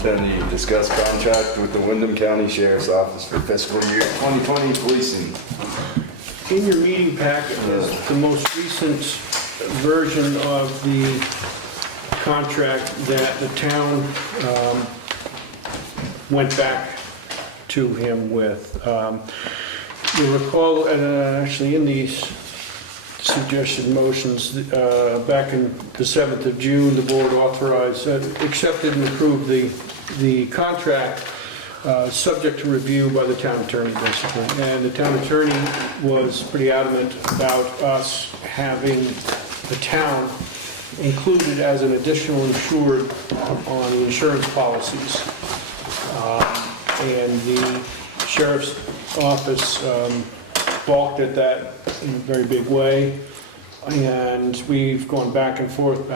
10E, discuss contract with the Windham County Sheriff's Office for fiscal year 2020 policing. In your meeting packet is the most recent version of the contract that the town went back to him with. You'll recall, actually in these suggested motions, back in the 7th of June, the board authorized, accepted and approved the contract subject to review by the town attorney, basically. And the town attorney was pretty adamant about us having the town included as an additional insured on the insurance policies. And the sheriff's office balked at that in a very big way. And we've gone back and forth,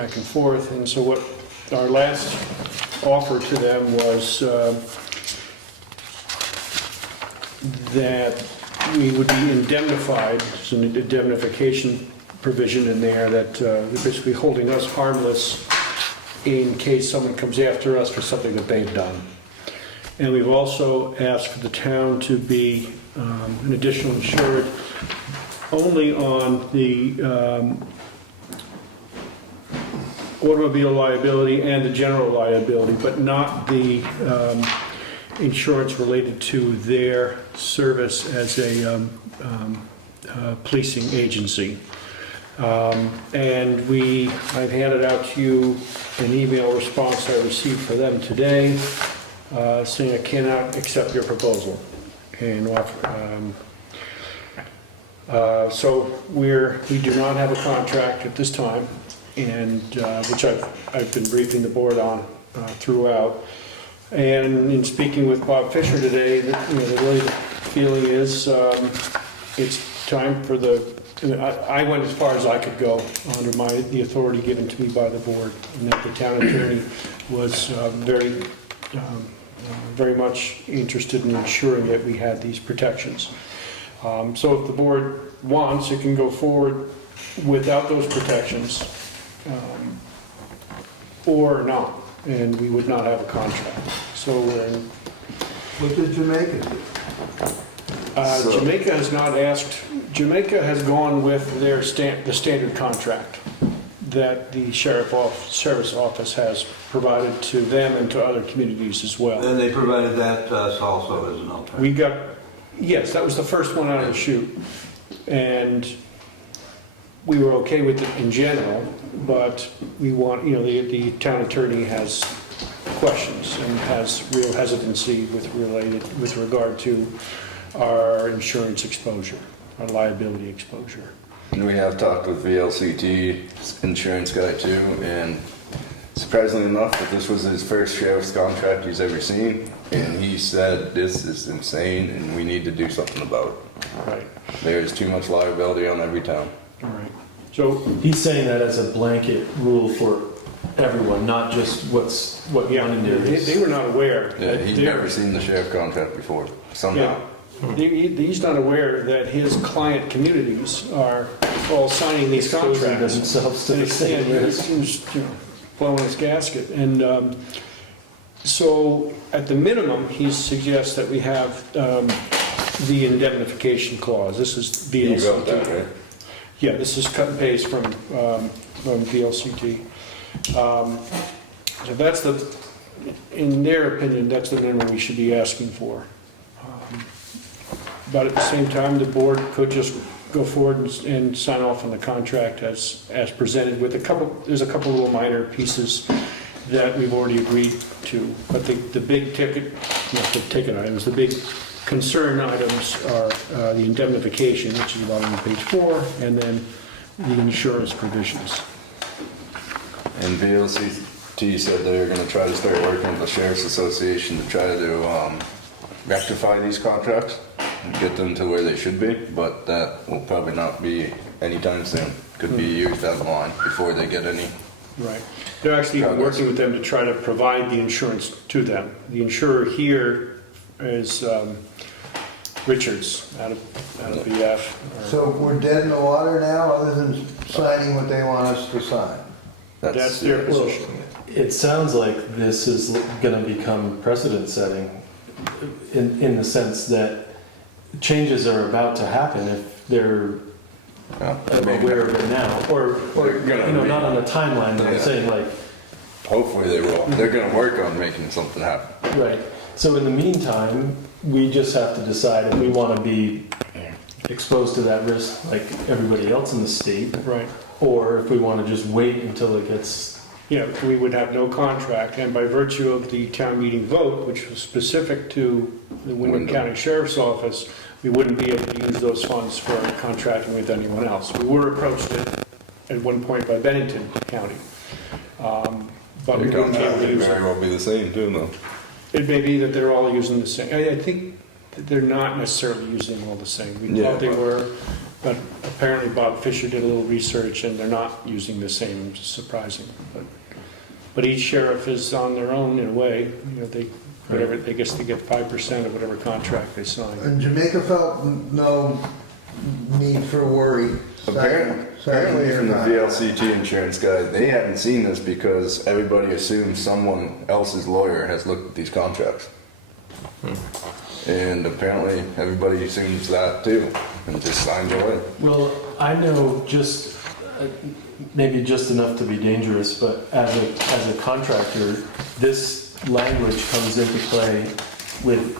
and so what our last offer to them was that we would be indemnified. There's an indemnification provision in there that is basically holding us harmless in case someone comes after us for something that they've done. And we've also asked for the town to be an additional insured only on the automobile liability and the general liability, but not the insurance related to their service as a policing agency. And I've handed out to you an email response I received for them today saying I cannot accept your proposal. And so we do not have a contract at this time, and which I've been briefing the board on throughout. And in speaking with Bob Fisher today, the really feeling is it's time for I went as far as I could go under the authority given to me by the board, and that the town attorney was very much interested in ensuring that we had these protections. So if the board wants, it can go forward without those protections, or not, and we would not have a contract. So What did Jamaica do? Jamaica has not asked. Jamaica has gone with their the standard contract that the sheriff's office has provided to them and to other communities as well. And they provided that to us also as an alternative. Yes, that was the first one out of the chute, and we were okay with it in general, but we want, the town attorney has questions and has real hesitancy with regard to our insurance exposure, our liability exposure. And we have talked with VLCT insurance guy too, and surprisingly enough, that this was his first sheriff's contract he's ever seen, and he said this is insane and we need to do something about it. Right. There is too much liability on every town. All right. So He's saying that as a blanket rule for everyone, not just what Londonderry is. they were not aware. Yeah, that he'd they're- never seen the sheriff contract before, somehow. He's not aware that his client communities are all signing these Exposing contracts. themselves to the same risk. He was blowing his gasket. And so at the minimum, he suggests that we have the indemnification clause. This is You wrote that, VLCT. right? Yeah, this is cut and paste from VLCT. So that's in their opinion, that's the minimum we should be asking for. But at the same time, the board could just go forward and sign off on the contract as presented with there's a couple little minor pieces that we've already agreed to. But the big ticket, not the ticket items, the big concern items are the indemnification, which is about on page 4, and then the insurance provisions. And VLCT said they were gonna try to start working with the Sheriff's Association to try to rectify these contracts and get them to where they should be, but that will probably not be anytime soon. Could be years down the line before they get any. Right. They're actually working with them to try to provide the insurance to them. The insurer here is Richards out of BF. So we're dead in the water now, other than signing what they want us to sign? That's their position. it sounds like this is gonna become precedent setting in the sense that changes are about to happen if they're Yeah, maybe. aware of it now, or, They're you know, not on a timeline, but I'm Yeah. saying like, Hopefully they will. They're gonna work on making something happen. right. So in the meantime, we just have to decide if we wanna be exposed to that risk like everybody else in the state, Right. or if we wanna just wait until it gets, Yeah, we would have no contract, and by virtue of the town meeting vote, which was specific to the Windham Windham. County Sheriff's Office, we wouldn't be able to use those funds for contracting with anyone else. We were approached at one point by Bennington County, but we Your wouldn't be able contract to may use it. very well be the same too, though. It may be that they're all using the same, I think that they're not necessarily using all the same. We Yeah. thought they were, but apparently Bob Fisher did a little research and they're not using the same, which is surprising. But each sheriff is on their own in a way, you know, whatever, I guess they get 5% of whatever contract they sign. And Jamaica felt no need for worry. Apparently from the VLCT insurance guy, they haven't seen this because everybody assumes someone else's lawyer has looked at these contracts. And apparently everybody assumes that too, and just signs away. well, I know just, maybe just enough to be dangerous, but as a contractor, this language comes into play with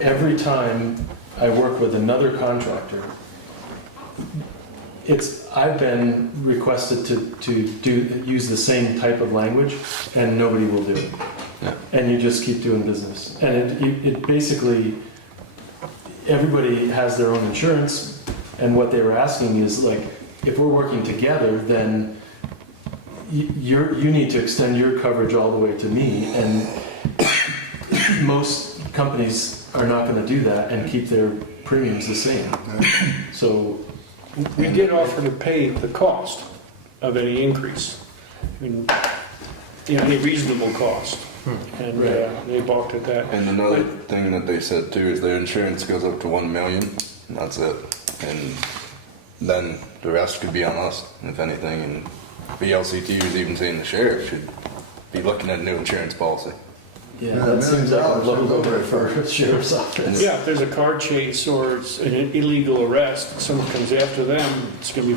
every time I work with another contractor. I've been requested to use the same type of language, and nobody will do it. Yeah. And you just keep doing business. And it basically, everybody has their own insurance, and what they were asking is like, if we're working together, then you need to extend your coverage all the way to me, and most companies are not going to do that and keep their premiums the same. So, We did offer to pay the cost of any increase, I mean, you know, any reasonable cost, and they balked at that. And another thing that they said too is their insurance goes up to 1 million, and that's it. And then the rest could be on us, if anything, and VLCT was even saying the sheriff should be looking at a new insurance policy. yeah, Yeah, that seems like a $1 low million number for a sheriff's office. Yeah, if there's a car chase or it's an illegal arrest, someone comes after them, it's gonna be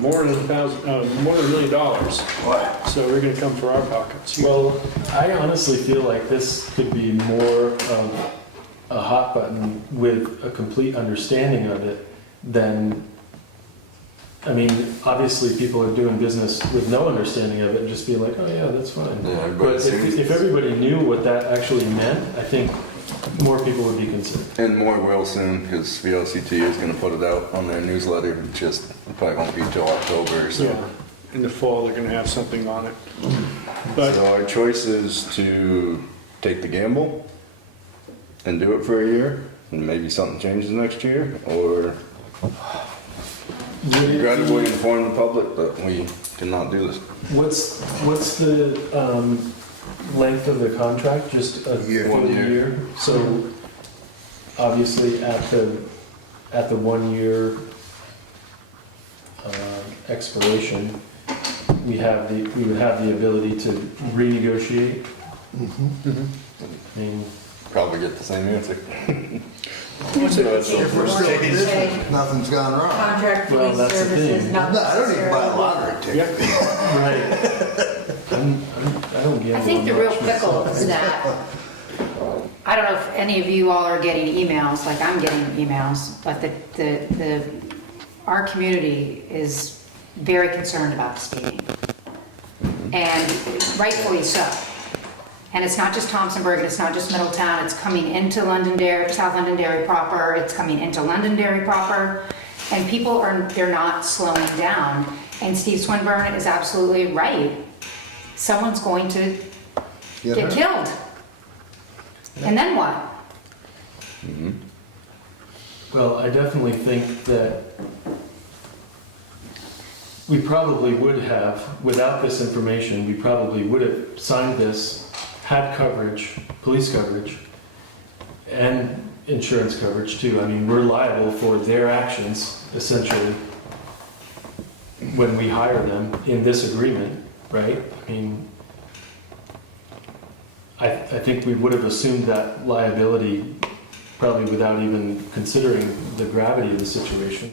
more than $1 million. What? So we're gonna come for our pockets. Well, I honestly feel like this could be more of a hot button with a complete understanding of it than, I mean, obviously people are doing business with no understanding of it and just be like, oh yeah, that's fine. Yeah, everybody But assumes if everybody knew what that actually meant, I think more people would be concerned. And more will soon, because VLCT is going to put it out on their newsletter. It just probably won't be till October or so. Yeah, in the fall, they're gonna have something on it. But So our choice is to take the gamble and do it for a year, and maybe something changes next year, or Would it regrettably be- inform the public that we cannot do this. What's the length of the contract? Just a Year. full 1 year. year? So obviously at the 1 year expiration, we would have the ability to renegotiate. I mean, Probably get the same answer. what's it? If we're still in business, nothing's gone wrong. Contract Well, police that's the services, thing. not No, I don't even buy a necessarily. lottery ticket. Yeah, right. I don't gamble I think the real much pickle myself. is that, I don't know if any of you all are getting emails, like I'm getting emails, but our community is very concerned about the speeding. And rightfully so. And it's not just Thompsonburg, and it's not just Middletown, it's coming into Londonderry, South Londonderry proper, it's coming into Londonderry proper, and people they're not slowing down. And Steve Swinburne is absolutely right. Someone's going to get killed. And then what? Well, I definitely think that we probably would have, without this information, we probably would have signed this, had coverage, police coverage, and insurance coverage too. I mean, we're liable for their actions, essentially, when we hire them in this agreement, right? I mean, I think we would have assumed that liability probably without even considering the gravity of the situation.